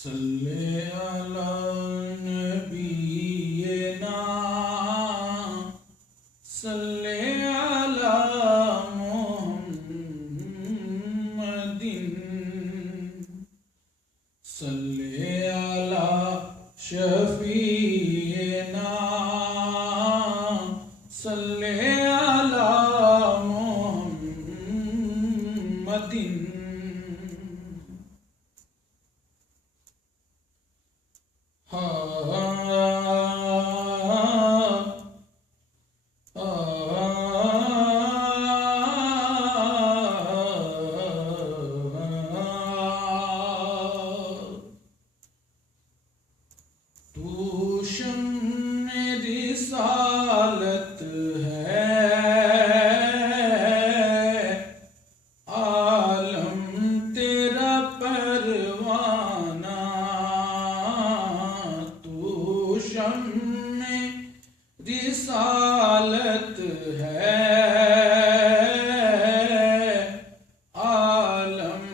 صلی علی نبینا صلی علی محمد صلی علی شفیعنا صلی علی محمد تو شمع رسالت ہے عالم تیرا پروانہ تو شمع رسالت ہے عالم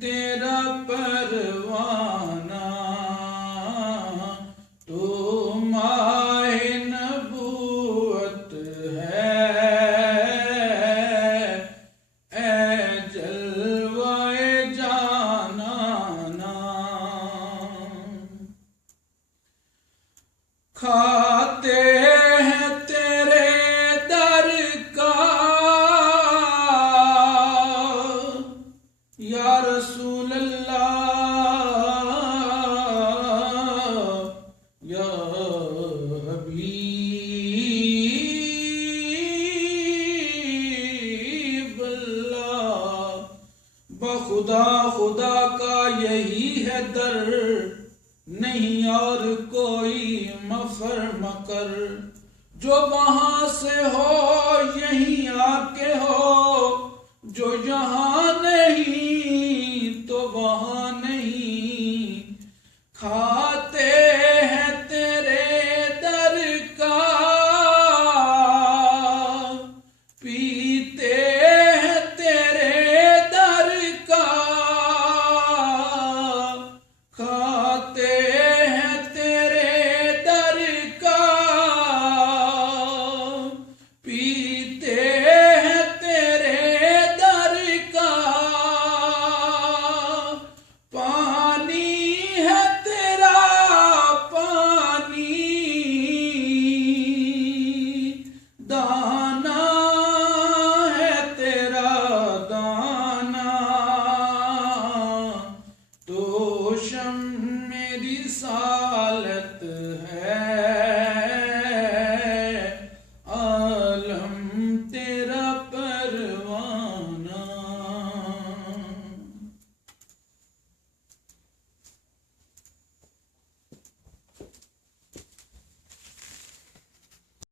تیرا پروانہ تو ماہ نبوت ہے اے جلوہ جانانا کھاتے ہیں تیرے در کا یا رسول اللہ یا حبیب اللہ بخدا خدا کا یہی ہے در نہیں اور کوئی مفر مکر جو وہاں سے ہو یہیں آ کے ہو جو یہاں نہیں تو وہاں نہیں کھاتے ہیں تیرے در کا پیتے ہیں تیرے در کا کھاتے ہیں تیرے در کا پیتے ہیں تیرے در کا پانی ہے تیرا پانی دانا